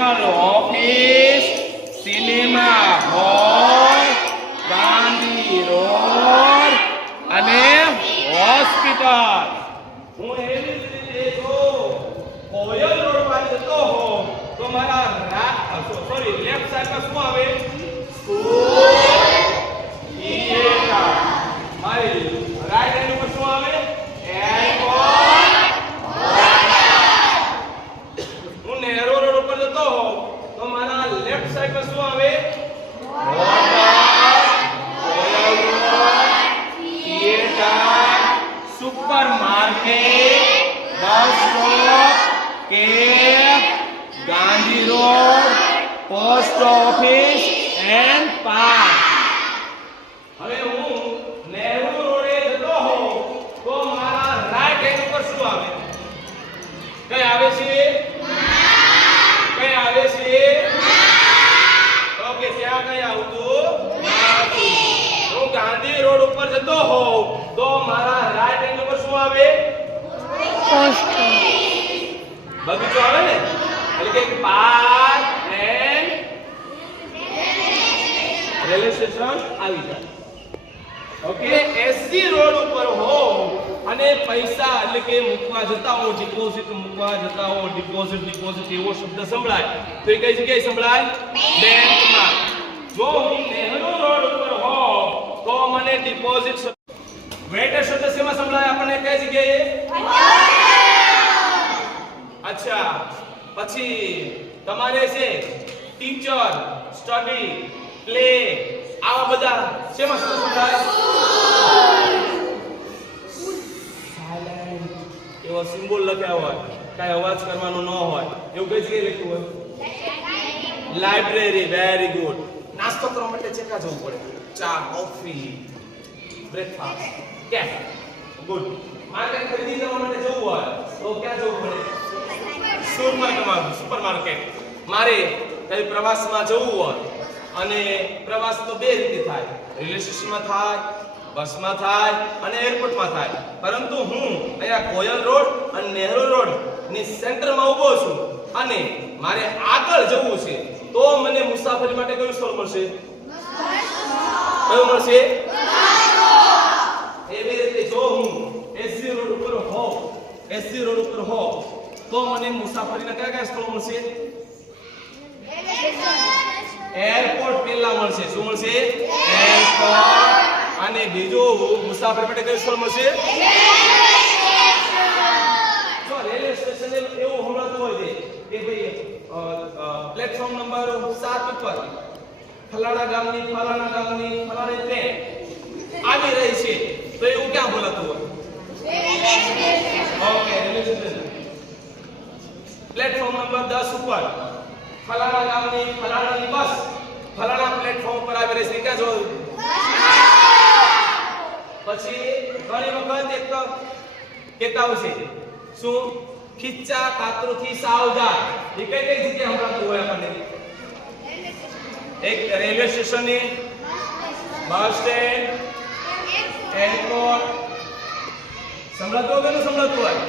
Commissioner office, cinema hall, Gandhi road અને hospital. હું એવી જ રીતે જો કોયલ રોડ પર જતો હોઉં તો મારા સોરી લેફ્ટ સાઈડ પર શું આવે? School, theatre. મારી રાઈટ હેન્ડ ઉપર શું આવે? એરપોર્ટ. હું નેહરુ રોડ ઉપર જતો હોઉં તો મારા લેફ્ટ સાઈડ પર શું આવે? Supermarket, bus stop, cab, Gandhi road, post office and park. હવે હું નેહરુ રોડે જતો હોઉં તો મારા રાઈટ હેન્ડ ઉપર શું આવે? કઈ આવે છે? કઈ આવે છે? ઓકે, ત્યાં કઈ આવતું નથી. હું ગાંધી રોડ ઉપર જતો હોઉં તો મારા રાઈટ હેન્ડ ઉપર શું આવે? પોસ્ટ બગીચો આવે ને, એટલે કે પાર્ક એન્ડ રેલવે સ્ટેશન આવી જાય. ઓકે, એસસી રોડ ઉપર હો અને પૈસા એટલે કે મૂકવા જતા હો, ડિપોઝિટ મૂકવા જતા હો, ડિપોઝિટ એવો શબ્દ સંભળાય તો એ કઈ જગ્યાએ સંભળાય? બેંકમાં. જો હું નેહરુ રોડ ઉપર હો તો મને ડિપોઝિટ વેટર શબ્દ શેમાં સંભળાય આપણને? કઈ જગ્યાએ? અચ્છા, પછી તમારે છે ટીચર, સ્ટડી, પ્લે, આવા બધા શેમાં સંભળાય? સાયલેન્ટ એવો સિમ્બોલ લખ્યા હોય, કાઈ અવાજ કરવાનો ન હોય એવું કઈ જગ્યાએ લખ્યું હોય? લાઇબ્રેરી. Very good. નાસ્તો કરવા માટે ચેકા જવું પડે? ચા, coffee, breakfast, cafe. Good. Market ખરીદી કરવા માટે જવું હોય તો ક્યાં જવું પડે? સુપરમાર્કેટ. મારે કઈ પ્રવાસમાં જવું હોય અને પ્રવાસ તો બે રીતે થાય, રેલવે સ્ટેશનમાં થાય, બસમાં થાય અને એરપોર્ટમાં થાય. પરંતુ હું અહીંયા કોયલ રોડ અને નેહરુ રોડ ની સેન્ટરમાં ઊભો છું અને મારે આગળ જવું છે તો મને મુસાફરી માટે કયું સ્થળ મળશે? કયું મળશે? એવી રીતે જો હું એસસી રોડ ઉપર હો તો મને મુસાફરીના કયા સ્થળો મળશે? એરપોર્ટ પહેલા મળશે. શું મળશે? એરપોર્ટ. અને બીજું મુસાફરી માટે કયું સ્થળ મળશે? જો રેલવે સ્ટેશન એવું હમણાં હોય છે કે ભાઈ પ્લેટફોર્મ નંબર 7 ઉપર ફલાણા ગામની ફલાણી ટ્રેન આવી રહી છે તો એવું ક્યાં બોલાતું હોય? Okay, railway station. Platform number 10 ઉપર ફલાણા ગામની ફલાણાની બસ ફલાણા પ્લેટફોર્મ પર આવી રહી છે, ક્યાં જોયું? પછી ઘણી વખત એક કહેતા હોય છે શું? ખીચા કાતરુથી સાવધાન. એ કઈ જગ્યાએ સંભળાતું હોય આપણને? એક રેલવે સ્ટેશનની, બસ સ્ટેન્ડ, એરપોર્ટ. સંભળાતું હોય કે ન સંભળાતું હોય?